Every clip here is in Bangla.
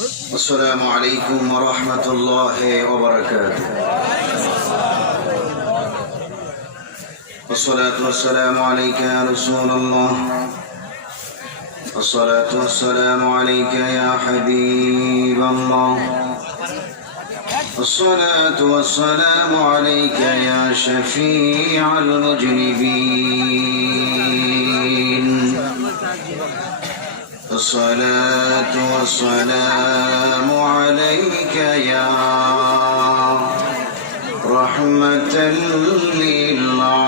السلام عليكم ورحمة الله وبركاته. والصلاة والسلام عليك يا رسول الله، والصلاة والسلام عليك يا حبيب الله، الصلاة والسلام عليك يا شفيع المذنبين، الصلاة والسلام عليك يا رحمة للعالمين.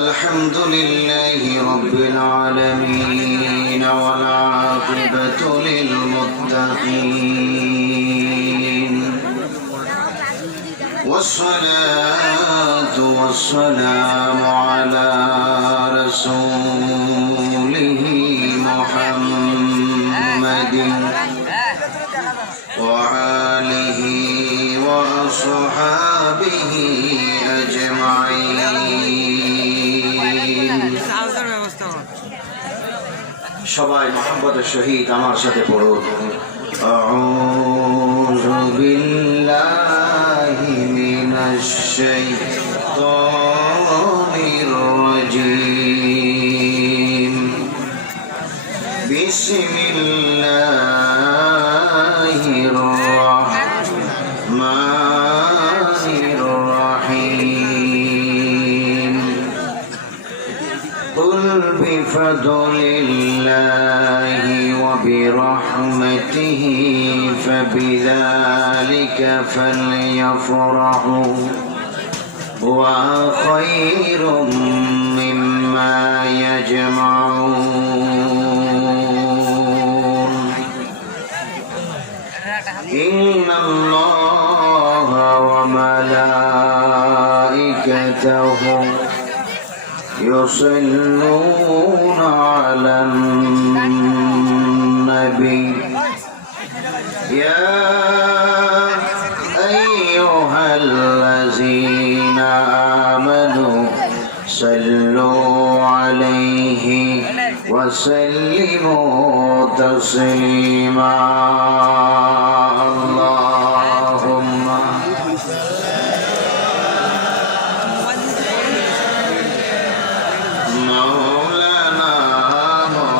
الحمد لله رب العالمين والعاقبة للمتقين، والصلاة والسلام على رسوله محمد وآله وأصحابه أجمعين. সবাই মোহাম্মদের সহিত আমার সাথে পড়ুন। আউযু বিল্লাহি মিনাশ শাইতানির রাজীম। বিসমিল্লাহির রাহমানির রাহিম। কুল বিফাদলিল্লাহি ওয়া বিরহমাতিহি ফাবিযালিকা ফালইফরাহু হুয়া খায়রুম মিম্মা ইয়াজমাউন। ইন্নাল্লাহা ওয়া মালাইকাতাহু ইউসাল্লুনা আলান নবী ইয়া আইয়ুহাল্লাযীনা আমানু সাল্লু আলাইহি ওয়া সাল্লিমু তাসলিমা। আল্লাহুম্মা মাওলানা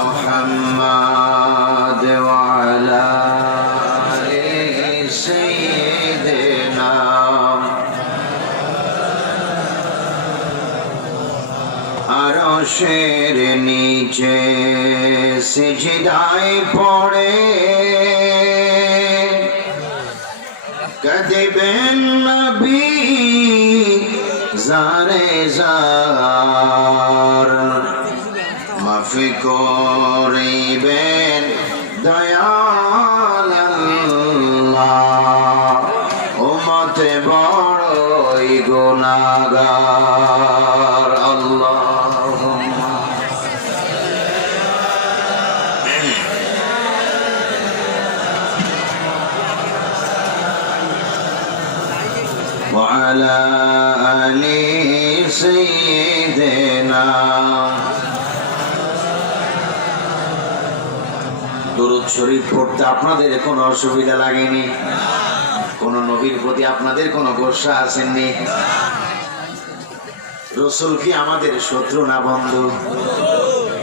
মুহাম্মদ ওয়া আলা আলি সাইয়্যিদিনা। আরশের নিচে সিজদায় পড়ে কাঁদিবেন নবী জারে জার, মাফি করিবেন দয়াল আল্লাহ, উম্মতে বড়ই গুনাহগার। আল্লাহুম্মা ওয়া আলা আলি সাইয়্যিদিনা। দরুদ শরীফ পড়তে আপনাদের কোনো অসুবিধা লাগেনি? কোন নবীর প্রতি আপনাদের কোনো গোসা আসেননি? রসুল কি আমাদের শত্রু না বন্ধু?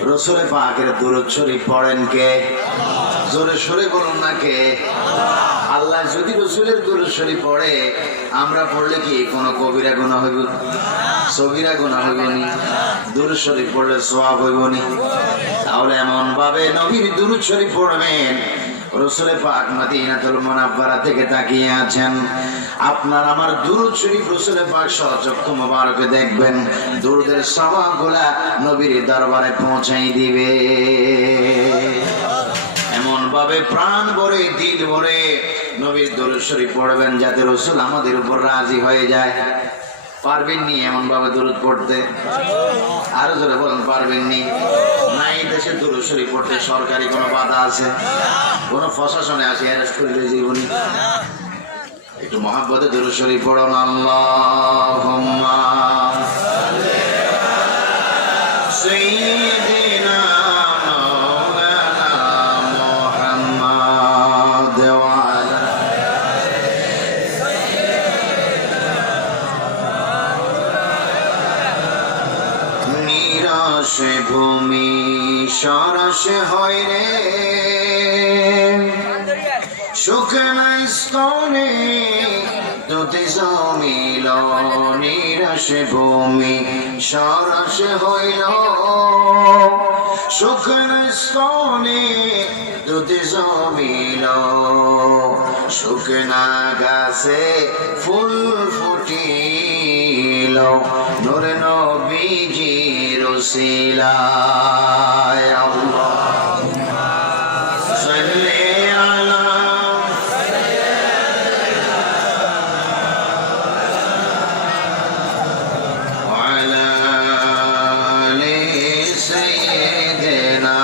রসুলে পাকের দরুদ শরীফ পড়েন কে? জোরে সরে বলুন না কে? আল্লাহ যদি রসুলের দরুদ শরীফ পড়ে, আমরা পড়লে কি কোনো কবিরা গুনাহ হইব? সগীরা গুনাহ হইব নি? দরুদ শরীফ পড়লে সওয়াব হইব নি? তাহলে এমন ভাবে নবীর দরুদ শরীফ পড়বেন, রসুলে পাক মদিনাতুল মুনাওয়ারা থেকে তাকিয়ে আছেন, আপনার আমার দুরূদ শরীফ রসুলে পাক সচক্ষু মোবারকে দেখবেন, দুরূদের সওয়াবগুলা নবীর দরবারে পৌঁছাই দিবে। এমন ভাবে প্রাণ ভরে দিল ভরে নবীর দরুদ শরীফ পড়বেন যাতে রসুল আমাদের উপর রাজি হয়ে যায়। পারবেননি এমন ভাবে দরুদ পড়তে? আরো জোরে বলেন, পারবেননি? নাই দেশে দরুদ শরীফ পড়তে সরকারি কোনো বাধা আছে? কোন প্রশাসনে আসে অ্যারেস্ট করে জীবনী? একটু মহাব্বতে দরুদ শরীফ পড়ুন। আল্লাহুম্মা سيدنا مولانا محمد وعلى নিরাশে ভূমি সরসে হয় রে শুকনা স্তনে দুটি জমিল নিরাশে ভূমি সরসে হইল শুকনা স্তনে দুটি জমিল শুকনা গাছে ফুল ফুটিল নূর নবীজির উসিলায় আল্লাহুম্মা সাল্লি আলা ওয়ালা আলি সাইয়্যিদিনা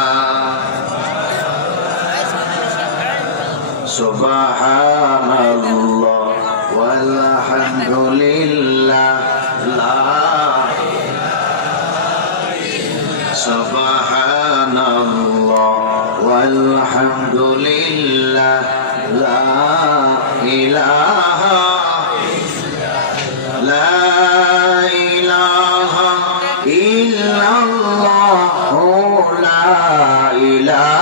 সুবহানাল্লাহ walhamdulillah Subhanallah walhamdulillah la ilaha illallah la ilaha illallah la ilaha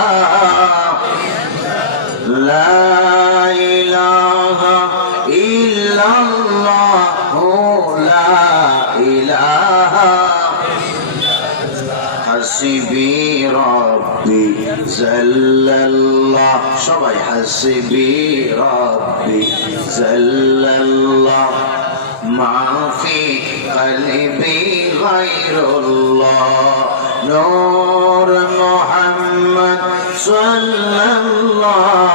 حسبي ربي جل الله সবাই حسبي ربي جل الله ما في قلبي غير الله نور محمد صلى الله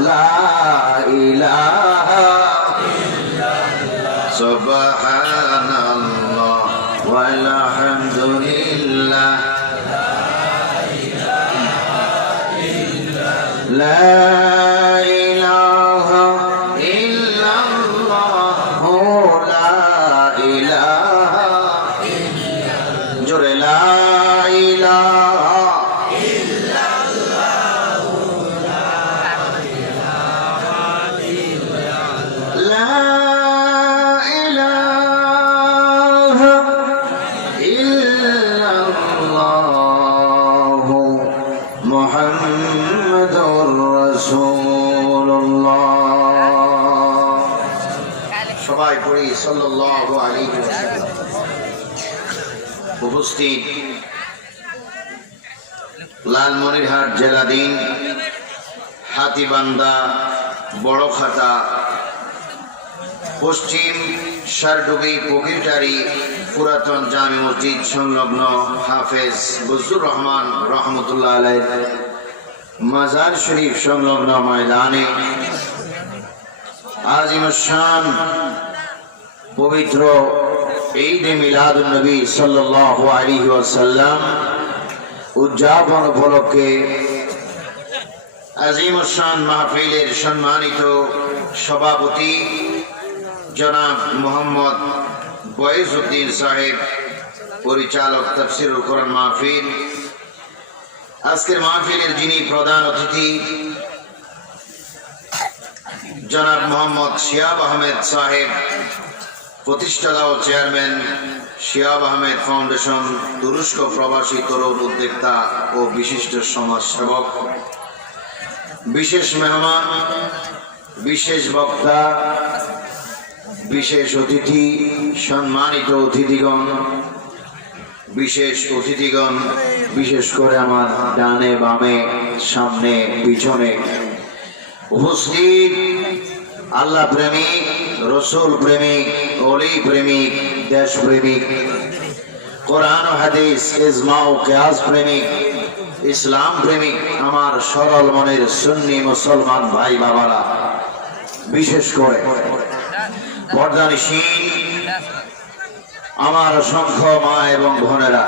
لا إله سبحان الله والحمد لله لا إله إلا الله لا إله جل لا إله إلا الله لا إله إلا الله محمد رسول الله সবাই পড়ি সাল্লাল্লাহু আলাইহি ওয়াসাল্লাম উপস্থিত লালমনিরহাট জেলাধীন হাতীবান্ধা বড়খাতা পশ্চিম শারডুবি পকিরটারি পুরাতন জামি মসজিদ সংলগ্ন হাফেজ বজলুর রহমান রহমতুল্লাহ আলাইহ মাজার শরীফ সংলগ্ন ময়দানে আজিমুশ শান পবিত্র ঈদ মিলাদুন নবী সাল্লাল্লাহু আলাইহি ওয়াসাল্লাম উদযাপন উপলক্ষে আজিমুশ শান মাহফিলের সম্মানিত সভাপতি জনাব মোহাম্মদ বয়েজউদ্দিন সাহেব পরিচালক তাফসীরুল কোরআন মাহফিল আজকের মাহফিলের যিনি প্রধান অতিথি জনাব মোহাম্মদ শিহাব আহমেদ সাহেব প্রতিষ্ঠাতা ও চেয়ারম্যান শিহাব আহমেদ ফাউন্ডেশন তুরস্ক প্রবাসী তরুণ উদ্যোক্তা ও বিশিষ্ট সমাজসেবক বিশেষ মেহমান বিশেষ বক্তা বিশেষ অতিথি সম্মানিত অতিথিগণ বিশেষ করে আমার ডানে বামে সামনে পিছনে উপস্থিত আল্লাহ প্রেমিক রসুল প্রেমিক ওলি প্রেমিক দেশ প্রেমিক কোরআন ও হাদিস ইজমা ও কিয়াস প্রেমিক ইসলাম প্রেমিক আমার সরল মনের সুন্নি মুসলমান ভাই বাবারা বিশেষ করে পর্দানিশীন আমার অসংখ্য মা এবং বোনেরা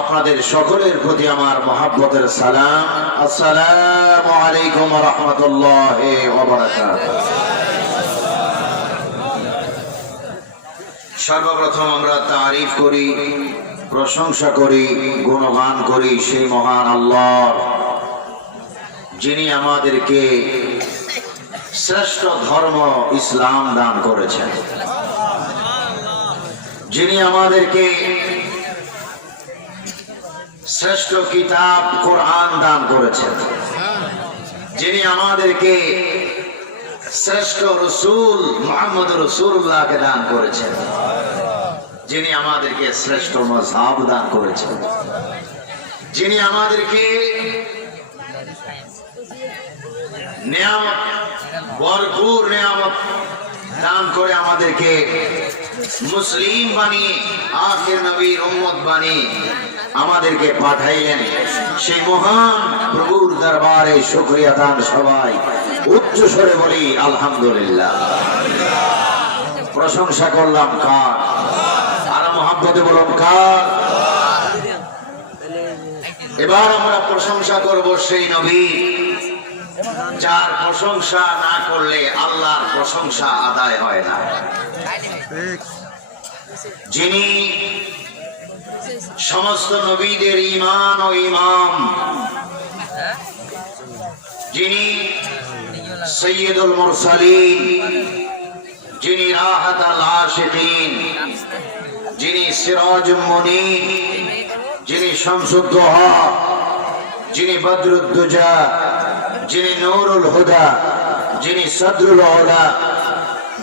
আপনাদের সকলের প্রতি আমার মহব্বতের সালাম আসসালামু আলাইকুম ওয়া রাহমাতুল্লাহি ওয়া বারাকাতুহু সর্বপ্রথম আমরা তারিফ করি প্রশংসা করি, গুণগান করি সেই মহান আল্লাহ, যিনি আমাদেরকে শ্রেষ্ঠ ধর্ম ইসলাম দান করেছেন, যিনি আমাদেরকে শ্রেষ্ঠ কিতাব কোরআন দান করেছেন, যিনি আমাদেরকে শ্রেষ্ঠ রসুল মুহাম্মদ রাসূলুল্লাহকে দান করেছেন, যিনি আমাদেরকে শ্রেষ্ঠ মাযহাব দান করেছেন, যিনি আমাদেরকে নিয়ামত ভরপুর নিয়ামত দান করে আমাদেরকে মুসলিম বানিয়ে আখির নবীর উম্মত বানিয়ে আমাদেরকে পাঠাইলেন। সেই মহান প্রভুর দরবারে শুকরিয়া দান সবাই উচ্চ স্বরে বলি আলহামদুলিল্লাহ। প্রশংসা করলাম কার? আর মহব্বতে বলুন কার? এবার আমরা প্রশংসা করব সেই নবী যার প্রশংসা না করলে আল্লাহর প্রশংসা আদায় হয় না, যিনি সমস্ত নবীদের ঈমান ও ইমাম, যিনি সৈয়দুল মুরসালিন, যিনি রাহাতুল আশিকিন, যিনি সিরাজুল মুনীর, যিনি শামসুদ দুহা, যিনি বদরুদ দুজা, যিনি নূরুল হুদা, যিনি সদরুল উলা,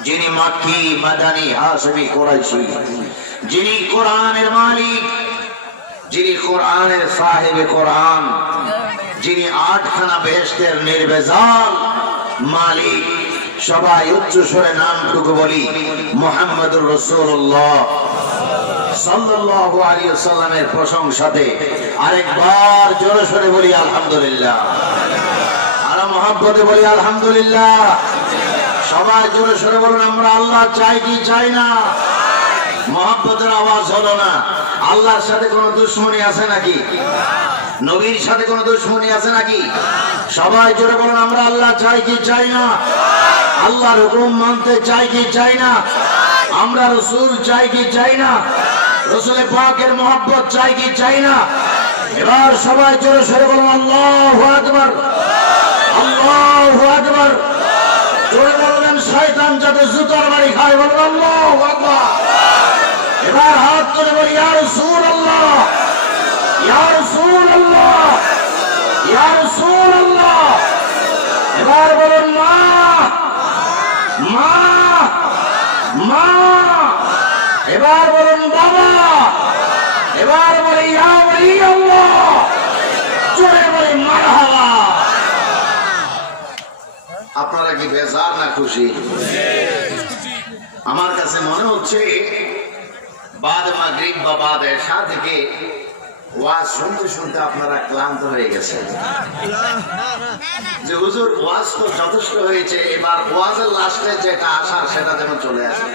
যিনি মাক্কি মাদানী হাশমি কুরাইশি, যিনি কোরআনের মালিক, যিনি কোরআনের সাহেবে কোরআন, যিনি আটখানা বেহেশতের নির্ভেজাল মালিক। সবাই উচ্চ স্বরে নামটুকু বলি মুহাম্মদুর রাসূলুল্লাহ সাল্লাল্লাহু আলাইহি ওয়াসাল্লামের প্রশংসাতে আরেকবার জোরে সরে বলি আলহামদুলিল্লাহ। আর মহব্বতে বলি আলহামদুলিল্লাহ। সবাই জোরে সরে বলুন আমরা আল্লাহ চাই কি চাই না? মহব্বতের আওয়াজ হলো না। আল্লাহর সাথে কোনো দুশ্মনী আছে নাকি? নবীর সাথে কোনো দুশ্মনী আছে নাকি? সবাই জোরে বলুন আমরা আল্লাহ চাই কি চাই না? আল্লাহর হুকুম মানতে চাই কি চাই না? আমরা রাসূল চাই কি চাই না? রাসূল পাকের মহব্বত চাই কি চাই না? এবার সবাই জোরে সরে বলুন আল্লাহু আকবার, আল্লাহু আকবার। জোরে বলবেন শয়তান যাতে জুতার বাড়ি খায়, বলুন আল্লাহু আকবার। এবার হাত তুলে বলি ইয়া রাসূলুল্লাহ, ইয়া রাসূলুল্লাহ, ইয়া রাসূলুল্লাহ। এবার বলুন মা, মা, মা। এবার বলুন বাবা। এবার বলি ইয়া ওলি আল্লাহ। জোরে বলি মারহাবা। আপনারা কি বেজার না খুশি? আমার কাছে মনে হচ্ছে বাদ মাগরিব বা বাদ এশা থেকে ওয়াজ শুনতে শুনতে আপনারা ক্লান্ত হয়ে গেছেন। যে হুজুর ওয়াজ তো যথেষ্ট হয়েছে, এবার ওয়াজের লাস্টে যেটা আসার সেটা যেন চলে আসে।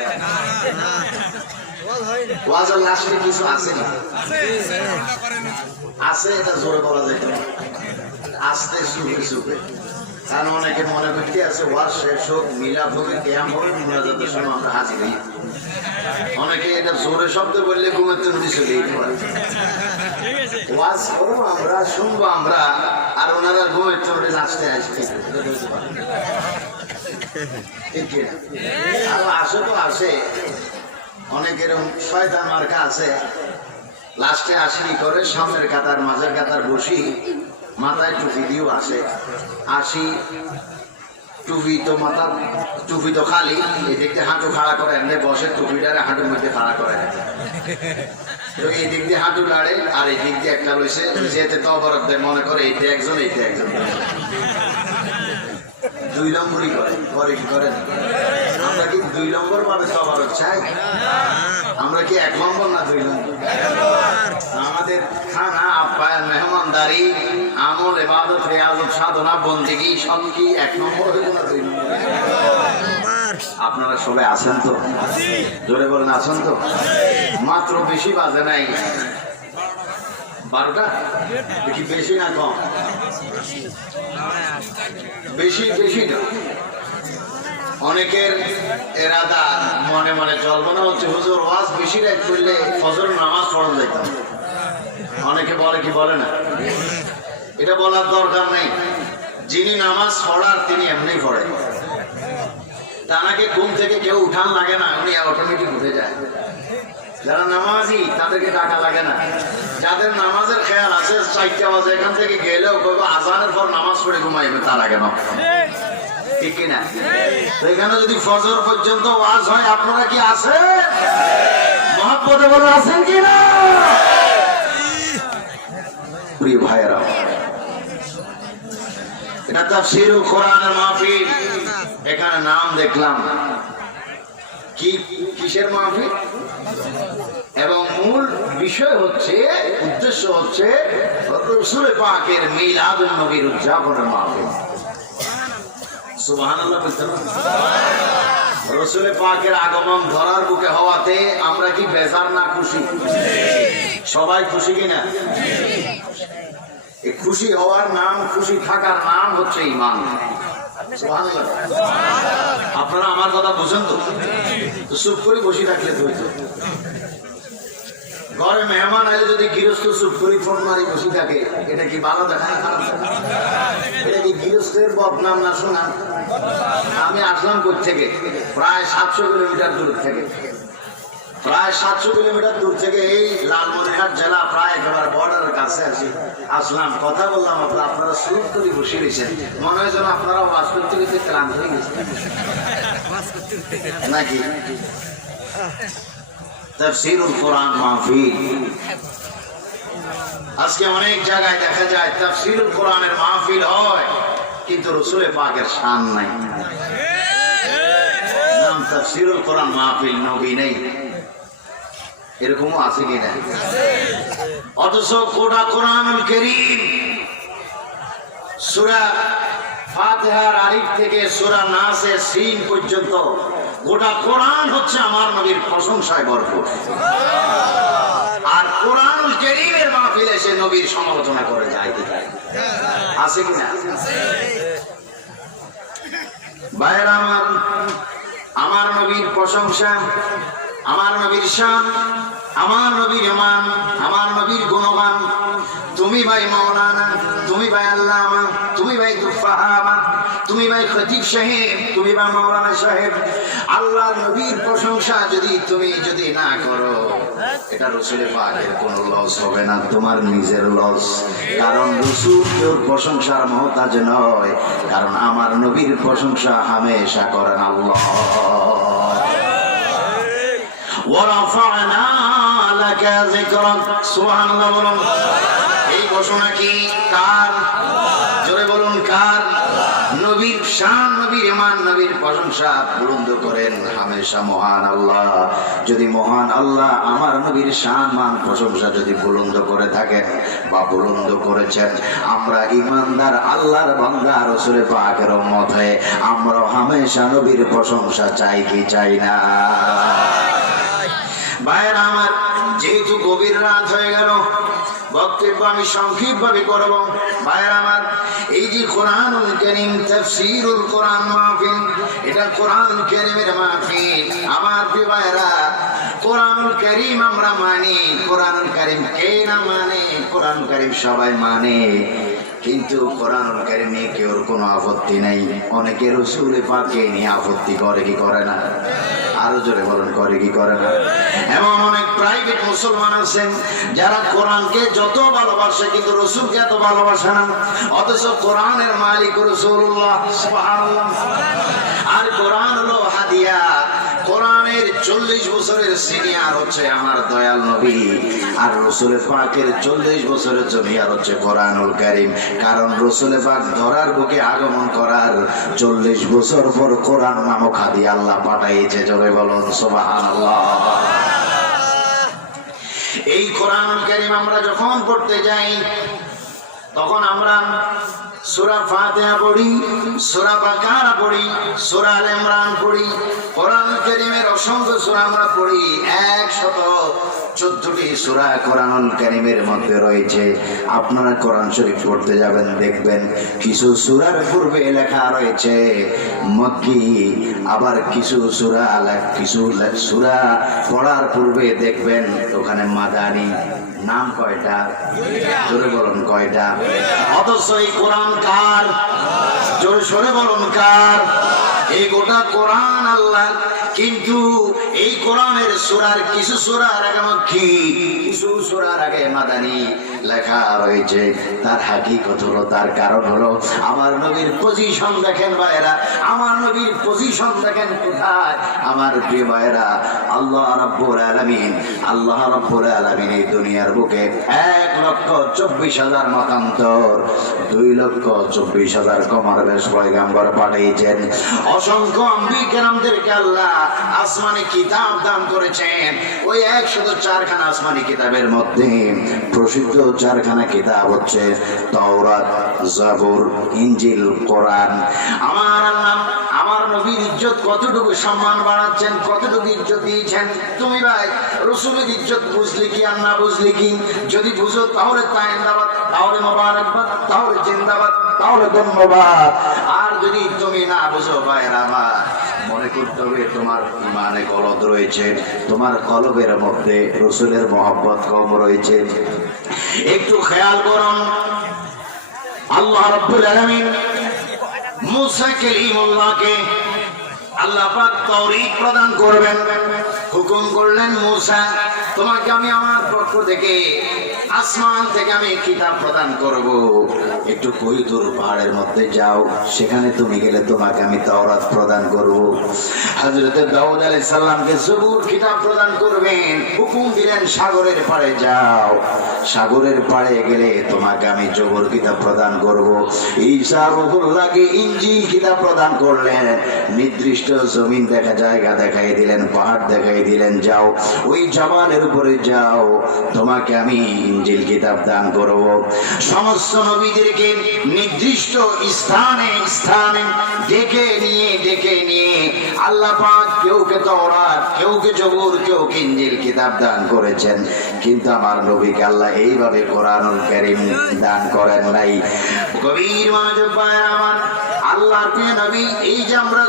ওয়াজের লাস্টে কিছু আছে না? আছে, এটা জোরে বলা যায় না, আস্তে সুখে সুখে। কারণ অনেকে মনে করতে আছে ওয়াজ শেষ হোক, মিলাদ হবে, কিয়াম হবে, মুনাজাতের সময় আমরা হাজির হই। অনেকে এটা জোরে শব্দ বললে ঘুমের তৈরি চলে যেতে পারে। ওয়াজ করবো আমরা, শুনবো আমরা, আর ওনারা ঘুমের তৈরি লাস্টে আসবে। আরো আসে তো আসে, অনেকের শয়তান মার্কা আছে, লাস্টে আসি করে সামনের কাতার মাঝের কাতার বসি, মাথায় টুপি দিয়েও আসে। আসি টুপি তো মাথা, টুপি তো খালি, এই দিক দিয়ে হাঁটু খাড়া করে এমনি বসে, টুপিটারে হাঁটুর মধ্যে খাড়া করে। তো এই দিক দিয়ে হাঁটু লাড়ে, আর এই দিক দিয়ে একটা রয়েছে যেতে তো অবরোধ দেয়, মনে করে এইটা একজন, এইটা একজন, দুই নম্বরই করে। করে কি করেন? আমরা কি দুই নম্বর ভাবে তবারক চাই? আমরা কি এক নম্বর না দুই নম্বর? আমাদের খানা আপ্যায়ন, মেহমানদারি, আমল, ইবাদত, রিয়াজত, সাধনা, বন্দেগী সব কি এক নম্বর হইব না দুই নম্বর? আপনারা সবাই আছেন তো? জোরে বলেন আছেন তো? মাত্র বেশি বাজে নাই 12টা, কি বেশি না কম? বেশি, বেশি না। অনেকের এরাদা মনে মনে জল্পনা হচ্ছে হুজুর ওয়াজ বেশি রাত করলে ফজর নামাজ পড়া যাইতাম। অনেকে বলে কি বলে না, এটা বলার দরকার নেই। যিনি নামাজ পড়ার তিনি এমনি পড়েন, তাকে ঘুম থেকে কেউ উঠান লাগে না, উনি অটোমেটিক উঠে যায়। যারা নামাজি তাদেরকে ডাকা লাগে না। যাদের নামাজের খেয়াল আছে 4টা বাজে এখান থেকে গেলেও কইবো আজানের পর নামাজ পড়ে ঘুমাইবে, তারা কেন? ঠিক কিনা? তো এখানে যদি ফজর পর্যন্ত ওয়াজ হয়, আপনারা কি আছেন? মহব্বতে বলে আছেন কিনা? প্রিয় ভাইয়েরা, এটা তাফসীরুল কোরআনের মাহফিল। এখানে নাম দেখলাম কি, কিসের মাহফিল? এবং মূল বিষয় হচ্ছে, উদ্দেশ্য হচ্ছে রাসূল পাকের মিলাদুন নবীর উদযাপনের মাহফিল। সুবহানাল্লাহ বলতে না? রাসূল পাকের আগমন ধরার বুকে হওয়াতে আমরা কি বেজার না খুশি? সবাই খুশি কিনা? এই খুশি হওয়ার নাম, খুশি থাকার নাম হচ্ছে ঈমান। সুবহানাল্লাহ। আপনারা আমার কথা বুঝেন তো? চুপ করে বসে থাকলে তো হইতো। ঘরে মেহমান আইলে যদি গৃহস্থ চুপ করে ফোন মারি বসে থাকে, এটা কি ভালো দেখা না খারাপ দেখা? এটা কি গৃহস্থের বদনাম না শোনা? আমি আসলাম কোথা থেকে? প্রায় 700 কিলোমিটার দূর থেকে। প্রায় 700 কিলোমিটার দূর থেকে এই লালমনিরহাট জেলা, প্রায় একেবারে বর্ডারের কাছে আসলাম। কথা বললাম, আপনারা চুপ করে বসে রয়েছেন। মনে হয় যেন আপনারা ওয়াজ করতে করতে ক্লান্ত হয়ে গেছেন নাকি? তাফসীরুল কোরআন মাহফিল। আজকে অনেক জায়গায় দেখা যায় তাফসীরুল কোরআনের মাহফিল হয়, কিন্তু রাসূল পাকের শান নাই। নাম তাফসীরুল কোরআন মাহফিল, নবী নেই। এরকমও আছে কিনা? অথচ গোটা কোরআনুল কারীম, সূরা ফাতিহার আলিফ থেকে সূরা নাসের সিন পর্যন্ত গোটা কোরআন হচ্ছে আমার নবীর প্রশংসায় ভরপুর। আর কোরআনুল কারীমের মাহফিলে এসে নবীর সমালোচনা করে যায় কি তাই? আছে কিনা? ভাইরা আমার, আমার নবীর প্রশংসা, আমার নবীর শান, আমার নবীর ঈমান, আমার নবীর গুণগান, তুমি ভাই মাওলানা, তুমি ভাই আল্লামা, তুমি ভাই তুফাহামা, তুমি ভাই খতিব সাহেব, তুমি ভাই মাওলানা সাহেব, আল্লাহর নবীর প্রশংসা যদি না করো, এটা রাসূল পাকের কোনো লস হবে না, তোমার নিজের লস। কারণ রাসূল কেউ প্রশংসার মহতাজ নয়, কারণ আমার নবীর প্রশংসা হামেশা করেন আল্লাহ। ওয়ারাফা'না লাকা যিকরাক, সুবহানাল্লাহ বলুন। এই ঘোষণা কি কার? জোরে বলুন কার? নবীর শান, নবীর ঈমান, নবীর প্রশংসা বুলন্দ করেন হামেশা মহান আল্লাহ। যদি মহান আল্লাহ আমার নবীর শান, মান, প্রশংসা যদি বুলন্দ করে থাকেন বা বুলন্দ করেছেন, আমরা ঈমানদার আল্লাহর বান্দা রাসূল পাকের উম্মত হয়ে আমরা হামেশা নবীর প্রশংসা চাই কি চাই না? ভাইরা আমার, যেহেতু গভীর রাত হয়ে গেল, বক্তব্য আমি সংক্ষিপ্ত ভাবে করব। ভাইরা আমার, এই যে কোরআনুল কারীম, তাফসীরুল কোরআন মাহফিল, এটা কোরআনুল কারীমের মাহফিল। আমার প্রিয় ভাইরা, কোরআনুল কারীম আমরা মানি, কোরআনুল কারীম কে না মানে? কোরআনুল কারীম সবাই মানে, কিন্তু কোরআনুল কারীমে কেউ কোনো আপত্তি নাই। অনেকে রাসূল পাককে নিয়ে আপত্তি করে কি করে না? আরো জোরে বলুন, করে কি করে না? এমন অনেক প্রাইভেট মুসলমান আছেন যারা কোরআনকে যত ভালোবাসে কিন্তু রাসূলকে এত ভালোবাসে না, অথচ কোরআনের মালিক রাসূলুল্লাহ, সুবহানাল্লাহ। আর কোরআন হলো হাদিয়া। কোরআনের 40 বছরের সিনিয়র হচ্ছে আমার দয়াল নবী, আর রাসূল পাকের 40 বছরের জুনিয়র হচ্ছে কোরআনুল কারীম। কারণ রাসূল পাক ধরার বুকে আগমন করার 40 বছর পর কোরআন নামক হাদিয়া আল্লাহ পাঠাইছে। জোরে বলুন সুবহানাল্লাহ। এই কোরআনুল কারীম আমরা যখন পড়তে যাই, তখন আমরা সূরা ফাতিহা পড়ি, সূরা বাকারা পড়ি, সূরা আলে ইমরান পড়ি, কোরআনুল কারীমের অসংখ্য সূরা আমরা পড়ি। 14টি সূরা কোরআনুল কারীমের মধ্যে রয়েছে। আপনারা কোরআন শরীফ পড়তে যাবেন, দেখবেন কিছু সূরার পূর্বে লেখা রয়েছে মক্কি, আবার কিছু সূরা পড়ার পূর্বে দেখবেন ওখানে মাদানী। নাম কয়টা? জোরে বলুন কয়টা? অথচ এই কোরআন কার? জোরে সরে বলুন কার? এই গোটা কোরআন আল্লাহ। কিন্তু এই কোরআনের সূরার কিছু সূরার আগে মক্কি, কিছু সূরার আগে মাদানী লেখা রয়েছে। তার হাকিকত হলো, তার কারণ হলো আমার নবীর পজিশন দেখেন ভাইরা, আমার নবীর পজিশন দেখেন কোথায়। আমার প্রিয় ভাইরা, আল্লাহ রাব্বুল আলামিন এই দুনিয়ার বুকে 1,24,000 মতান্তর, 2,24,000 কমার বেশ পয়গাম্বর পাঠিয়েছেন। অসংখ্য আম্বিয়া কেরামদেরকে আল্লাহ আসমানি কিতাব দান করেছেন। ওই 104খানা আসমানি কিতাবের মধ্যে প্রসিদ্ধ 4খানা কিতাব হচ্ছে তাওরাত, জাবুর, ইনজিল, কোরআন। আমার আল্লাহ আমার নবীর ইজ্জত কতটুকু সম্মান বাড়াচ্ছেন, কতটুকু ইজ্জত দিয়েছেন। তুমি ভাই রাসূলের ইজ্জত বুঝলি কি আর না বুঝলি কি? যদি বুঝো তাহলে তাইন্দাবাদ, তাহলে মোবারকবাদ, তাহলে জিন্দাবাদ, তাহলে ধন্যবাদ। আর যদি তুমি না বুঝো ভাইরা আমার, মনে করতে হবে তোমার ইমানে গলদ রয়েছে, তোমার কলবের মধ্যে রাসূলের মহব্বত কম রয়েছে। একটু খেয়াল করুন, আল্লাহ রাব্বুল আলামিন মুসা কালিমুল্লাহকে আল্লাহ পাক তাওরীত প্রদান করবেন, হুকুম করলেন মুসা তোমাকে আমি আমার পক্ষ থেকে আসমান থেকে আমি কিতাব প্রদান করব। একটু কইদুর পাহাড়ের মধ্যে যাও, সেখানে তুমি গেলে তোমাকে আমি তাওরাত প্রদান করব। হযরত দাউদ আলাইহিস সালামকে জবুর কিতাব প্রদান করবেন, হুকুম দিলেন সাগরের পাড়ে যাও, সাগরের পাড়ে গেলে তোমাকে আমি জবুর কিতাব প্রদান করব। ঈসা রূহুল্লাহকে ইনজিল কিতাব প্রদান করলেন, নির্দিষ্ট জমিন দেখা জায়গা দেখাই দিলেন, পাহাড় দেখাই দিলেন, যাও ওই জামালের উপরে যাও, তোমাকে আমি ইনজিল কিতাব দান করব। সমস্ত নবীদেরকে নির্দিষ্ট স্থানে স্থানে ডেকে নিয়ে আল্লাহ পাক কেউকে তাওরাত, কেউকে জবুর, কেউকে ইনজিল কিতাব দান করেছেন। কিন্তু আমার নবীকে আল্লাহ এইভাবে কোরআনুল কারীম দান করেন নাই। কবির মনোযোগ ভাইরা আমার, আল্লাহর প্রিয় নবী, এই যে আমরা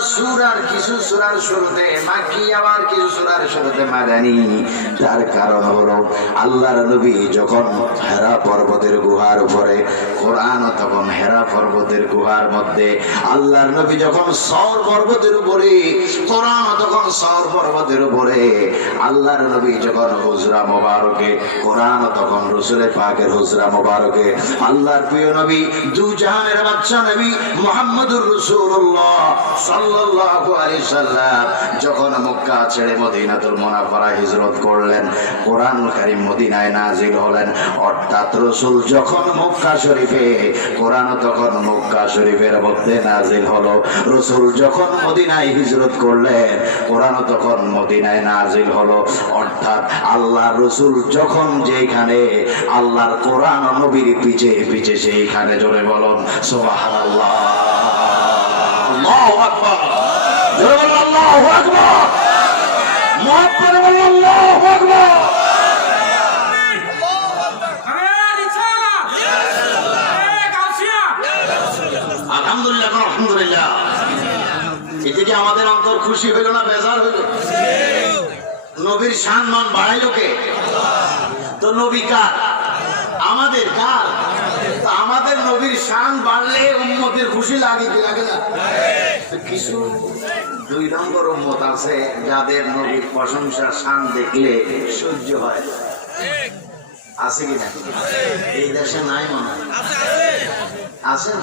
কিছু সূরার শুরুতে মাক্কি, আবার কিছু সূরার শুরুতে মাদানী, তার কারণ হলো আল্লাহর নবী যখন হেরা পর্বতের গুহার উপরে, কোরআন তখন হেরা পর্বতের গুহার মধ্যে, আল্লাহর নবী যখন সওর পর্বতের উপরে, কোরআন তখন সওর পর্বতের উপরে, আল্লাহর নবী যখন হুজরা মোবারকে, কোরআন তখন রাসূলের পাকের হুজরা মোবারকে। আল্লাহর প্রিয় নবী, দু জাহানের বাদশা নবী মুহাম্মদুর রাসূলুল্লাহ সাল্লাল্লাহু আলাইহি সাল্লাম যখন মক্কা ছেড়ে মদিনাতুল মুনাওয়ারা হিজরত করলেন, কোরআনুল কারীম মদিনায় নাজিল হলেন। অর্থাৎ রাসূল যখন মক্কা শরীফে, কোরআন তখন মক্কা শরীফের মধ্যে নাজিল হলো। রাসূল যখন মদিনায় হিজরত করলেন, কোরআন তখন মদিনায় নাজিল হলো। অর্থাৎ আল্লাহর রাসূল যখন যেখানে, আল্লাহর কোরআন নবীর পিছে পিছে সেইখানে। জোরে বলুন সুবহানাল্লাহ, আল্লাহু আকবার, জোরে বলুন আল্লাহু আকবার, মুহাম্মদ আল্লাহু আকবার। আলহামদুলিল্লাহ, আলহামদুলিল্লাহ। এতে কি আমাদের অন্তর খুশি হইল না বেজার হইল? নবীর সম্মান বাড়াইল কে? তো নবী কার? আমাদের। কার? আমাদের নবীর শান বাড়লে উম্মতের খুশি লাগে কি লাগে না? কিছু 2 নম্বর উম্মত আছে যাদের নবীর প্রশংসা শান দেখলে সহ্য হয়। আছে কিনা? এই দেশে নাই মনে হয়। আছে?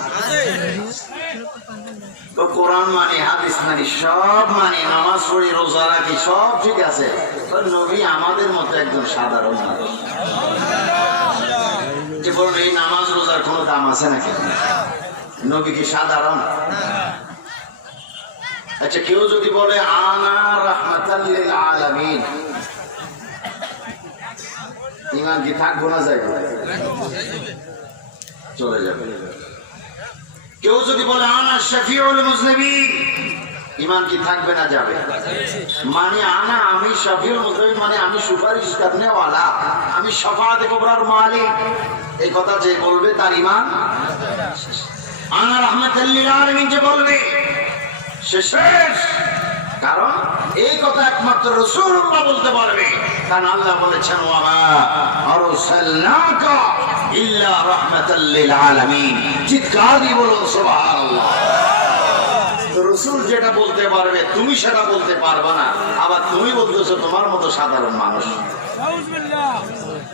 তো কোরআন মানি, হাদিস মানি, সব মানি, নামাজ পড়ি, রোজা রাখি, সব ঠিক আছে। নবী আমাদের মতো একদম সাধারণ মানুষ। যে বলুন এই নামাজ রোজার কোনো দাম আছে নাকি? নবী কি সাধারণ? আচ্ছা, কেউ যদি বলে আনা রাহমাতাল লিল আলামিন, ইমান কি থাকবো না যাইব? চলে যাবে। কেউ যদি বলে আনা শাফিউল মুজনিবিন, ইমান কি থাকবে না যাবে? মানে আনা আমি শফিউল মুজরিমিন, মানে আমি সুপারিশ করনেওয়ালা, আমি শাফাআত কুবরার মালিক, এই কথা যে বলবে তার ইমান। আনা রাহমাতুল লিল আলামিন যে বলবে সে শেষ। কারণ এই কথা একমাত্র রাসূলুল্লাহ বলতে পারবে, কারণ আল্লাহ বলেছেন ওয়া মা আরসালনাকা ইল্লা রাহমাতাল লিল আলামিন। চিৎকার দিয়ে বলুন সুবহানাল্লাহ। রসুল যেটা বলতে পারবে তুমি সেটা বলতে পারবে না, আবার তুমি বলতেছো তোমার মতো সাধারণ মানুষ।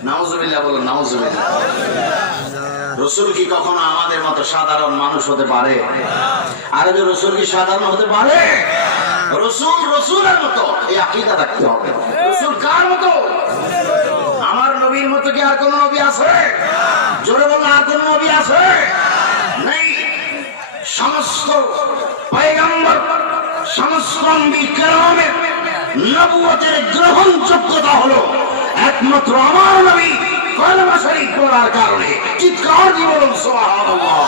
নাউজুবিল্লাহ বলুন, নাউজুবিল্লাহ। রসুল কি কখনো আমাদের মতো সাধারণ মানুষ হতে পারে? আরে যে রসুল কি সাধারণ হতে পারে? রসুল রসুলের মতো, এই আকীদা রাখতে হবে। রসুল কার মতো? আমার নবীর মতো কি আর কোন নবী আছে? জোরে বলুন, আর কোন নবী আছে? নেই। সমস্ত পয়গম্বর, সমস্ত নবী কেরামের নবুয়তের গ্রহণযোগ্যতা হলো একমাত্র আমার নবী কালেমা শরীফ পড়ার কারণে। চিৎকার দিয়ে বলুন সুবহানাল্লাহ।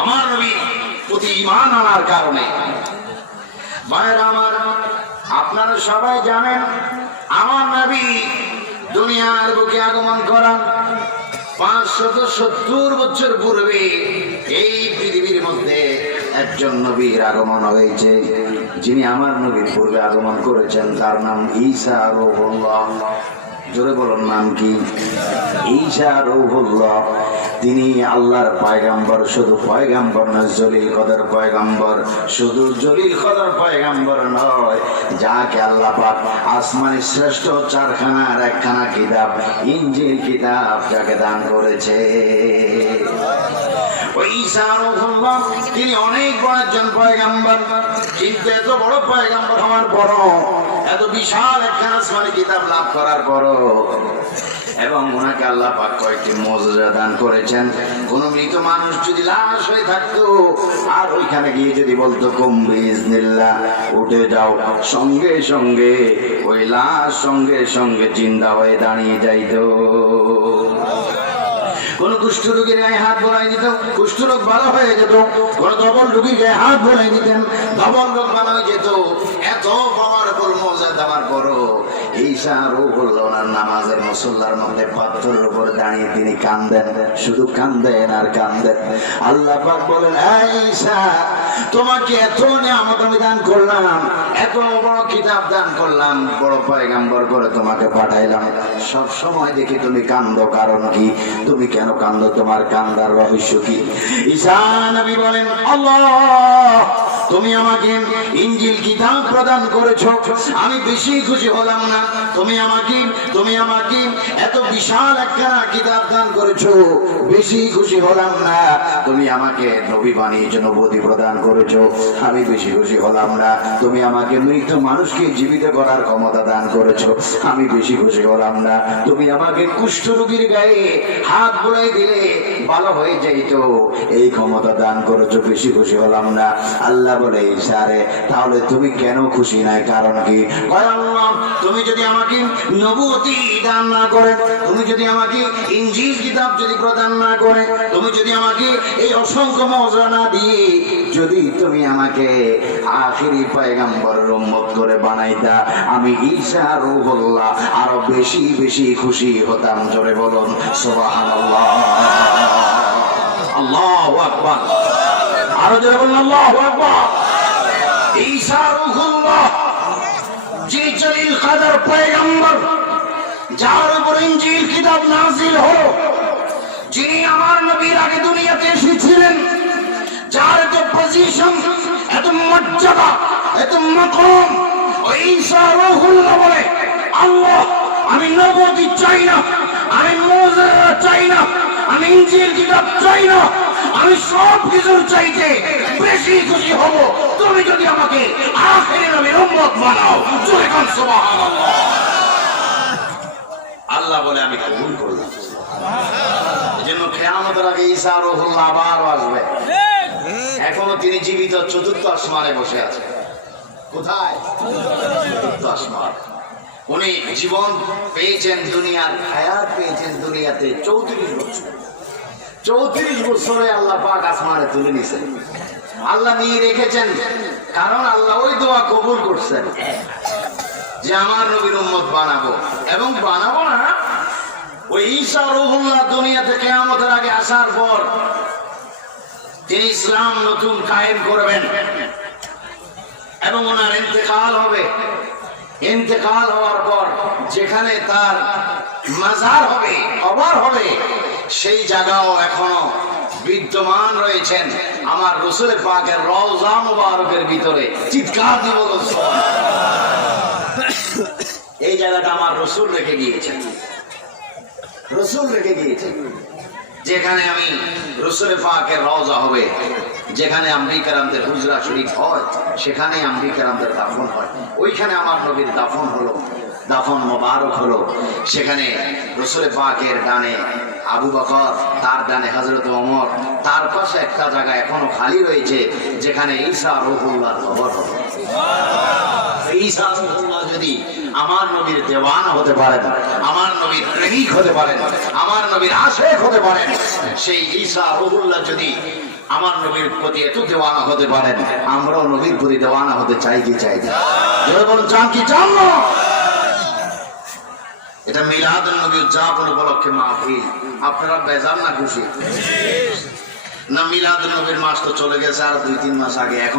আমার নবী প্রতি ঈমান আনার কারণে। ভাইরা আমার, আপনারা সবাই জানেন আমার নবী দুনিয়ার বুকে আগমন করান 570 বছর পূর্বে এই পৃথিবীর মধ্যে একজন নবীর আগমন হয়েছে, যিনি আমার নবীর পূর্বে আগমন করেছেন। তার নাম ঈসা রূহুল্লাহ। জোরে বলুন, নাম কি? ঈসা রূহুল্লাহ। তিনি আল্লাহর পয়গম্বর, শুধু পয়গম্বর নয়, জলিল কদর পয়গম্বর। শুধু জলিল কদর পয়গম্বর নয়, যাকে আল্লাহ পাক আসমানের শ্রেষ্ঠ 4খানার 1খানা কিতাব ইনজিল কিতাব যাকে দান করেছে। ঈসা রূহুল্লাহ তিনি অনেক বড় একজন পয়গম্বর, কিন্তু এত বড় পয়গম্বর হওয়ার পরও, এত বিশাল একখানা আসমানি কিতাব লাভ করার পরও, এবং ওনাকে আল্লাহ পাক কয়েকটি মুজিজা দান করেছেন। কোন মৃত মানুষ যদি লাশ হয়ে থাকতো আর ওইখানে গিয়ে যদি বলতো কুম বিইজনিল্লাহ, উঠে যাও, সঙ্গে সঙ্গে ওই লাশ সঙ্গে সঙ্গে জিন্দা হয়ে দাঁড়িয়ে যাইতো। কোন কুষ্ঠ রোগীর গায়ে হাত বোলাই দিত, কুষ্ঠ রোগ ভালো হয়ে যেত। কোন ধবল রোগীর গায়ে হাত বোলাই দিতেন, ধবল রোগ ভালো হয়ে যেত। এত পাওয়ার পর মজা দেওয়ার পরও ঈসা রূহুল্লাহ ওনার নামাজের মুসল্লার মধ্যে পাথরের উপর দাঁড়িয়ে তিনি কান্দেন, শুধু কান্দেন আর কান্দেন। আল্লাহ পাক বলেন, ঈসা তোমাকে এত নিয়ামত আমি দান করলাম, এত বড় কিতাব দান করলাম, বড় পয়গম্বর করে তোমাকে পাঠাইলাম, সব সময় দেখি তুমি কান্দো, কারণ কি? তুমি কেন কান্দো? তোমার কান্দার রহস্য কি? ঈসা নবী বলেন, আল্লাহ তুমি আমাকে ইনজিল কিতাব প্রদান করেছো, আমি বেশি খুশি হলাম না। তুমি আমাকে এত বিশাল একখানা কিতাব দান করেছো, বেশি খুশি হলাম না। তুমি আমাকে নবী বানিয়েছো, নবুয়ত প্রদান করেছো, আমি বেশি খুশি হলাম না। তুমি আমাকে মৃত মানুষকে জীবিত করার ক্ষমতা দান করেছো, আমি বেশি খুশি হলাম না। তুমি আমাকে কুষ্ঠ রোগীর গায়ে হাত বুলাই দিলে ভালো হয়ে যাইতো, এই ক্ষমতা দান করেছো, বেশি খুশি হলাম না। আল্লাহ বলে, ঈসা রে তাহলে তুমি কেন খুশি নাই? কারণ কি? আল্লাহ তুমি যদি আমাকে নবুয়তি দান না করে, তুমি যদি আমাকে ইনজিল কিতাব যদি প্রদান না করে, তুমি যদি আমাকে এই অসংখ্য মজা না দিয়ে যদি তুমি আমাকে আখিরি পয়গম্বরের উম্মত করে বানাইতা, আমি ঈসা রূহুল্লাহ আরো বেশি বেশি খুশি হতাম। জোরে বলুন সুবহানাল্লাহ। আল্লাহু আকবার। আরো জোরে বলুন আল্লাহু আকবার। ঈসা রূহুল্লাহ যে জলিল কদর পয়গম্বর, যার উপর ইনজিল কিতাব নাযিল হলো, যিনি আমার নবীর আগে দুনিয়াতে এসেছিলেন, যার এত পজিশন, এত মর্যাদা, এত মাকাম, ওই ঈসা রূহুল্লাহ বলে, আল্লাহ আমি নবুয়ত চাই না, আমি মুজিজা চাই না, আমি ইনজিল কিতাব চাই না, আমি সব কিছুর চাইতে বেশি খুশি হব তুমি যদি আমাকে আখিরি নবীর উম্মত বানাও। জোরে বলুন সুবহানাল্লাহ। আল্লাহ বলে, আমি কবুল করলাম। এজন্য কিয়ামতের আগে ঈসা রূহুল্লাহ আবার আসবে। এখনো তিনি জীবিত, চতুর্থ আসমানে বসে আছে। কোথায়? চতুর্থ আসমান। উনি জীবন পেয়েছেন, দুনিয়ার হায়াত পেয়েছেন দুনিয়াতে 34 বছর। 34 বছরে আল্লাহ পাক আসমানে তুলে নিয়েছেন। আল্লাহ নিয়ে রেখেছেন, কারণ আল্লাহ ওই দোয়া কবুল করছেন যে আমার নবীর উম্মত বানাবো। এবং বানাবো না, ওই ঈসা রূহুল্লাহ দুনিয়াতে কিয়ামতের আগে আসার পর তিনি ইসলাম নতুন কায়েম করবেন এবং ওনার ইন্তেকাল হবে। ইন্তেকাল হওয়ার পর যেখানে তার মাজার হবে, কবর হবে, সেই জায়গাও এখনো বিদ্যমান রয়েছেন আমার রাসূল পাকের রওজা মুবারকের ভিতরে। চিৎকার দিয়ে বলুন সুবহানাল্লাহ। এই জায়গাটা আমার রাসূল রেখে গিয়েছেন, রাসূল রেখে গিয়েছেন। যেখানে আমি রাসূল পাকের রওজা হবে, যেখানে আম্বিয়া কেরামদের হুজরা শরীফ হয়, সেখানে আম্বিয়া কেরামদের দাফন হয়। ওইখানে আমার নবীর দাফন হলো, দাফন মোবারক হলো। সেখানে রাসূল পাকের ডানে আবু বকর, তার ডানে হযরত ওমর, তার পাশে একটা জায়গা এখনো খালি রয়েছে যেখানে ঈসা রূহুল্লাহর কবর হবে। ঈসা রূহুল্লাহ যদি আমার নবীর দেওয়ানা হতে পারেন, আমার নবীর প্রেমিক হতে পারেন, আমার নবীর আশিক হতে পারেন, সেই ঈসা রূহুল্লাহ যদি আমার নবীর প্রতি এত দেওয়ানা হতে পারেন, আমরাও নবীর প্রতি দেওয়ানা হতে চাই কি চাই না? যারা বলেন চান কি চান না? এটা মিলাদুন নবী উদযাপন উপলক্ষে মাহফিল। আপনারা বেজার না খুশি না? মিলাদুন নবীর মাস তো চলে গেছে আর 2-3 মাস আগে। এখন